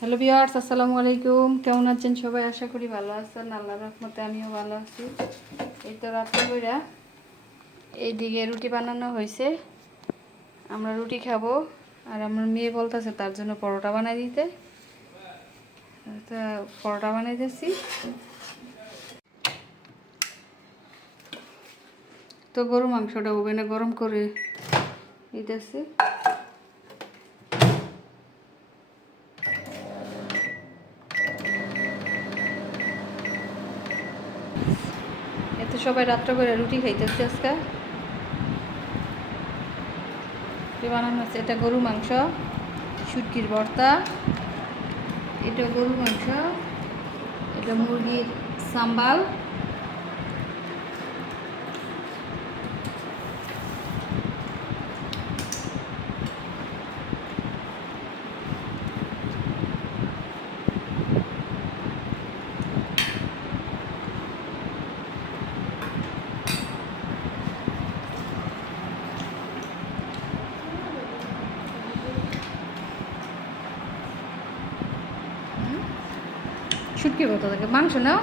Hello viewers, আসসালামু আলাইকুম। কেমন আছেন সবাই? আশা করি ভালো আছেন। আল্লাহর রহমতে আমিও ভালো আছি। এই তো রাত্রে কইরা এইদিকে রুটি বানানো হয়েছে, আমরা রুটি খাবো। আর আমার মেয়ে বলতেছে তার জন্য পরোটা বানাই দিতে, তা পরোটা বানাইতেছি। তো গরু মাংসটা ওভেনে গরম করে দিতেছি। এতে সবাই রাত্রে করে রুটি খাইতেছে আজকে। বানানো হচ্ছে, এটা গরু মাংস, শুটকির ভর্তা, এটা গরু মাংস, এটা মুরগির সাম্বাল, শুটকির ভর্তা থাকে মাংস না।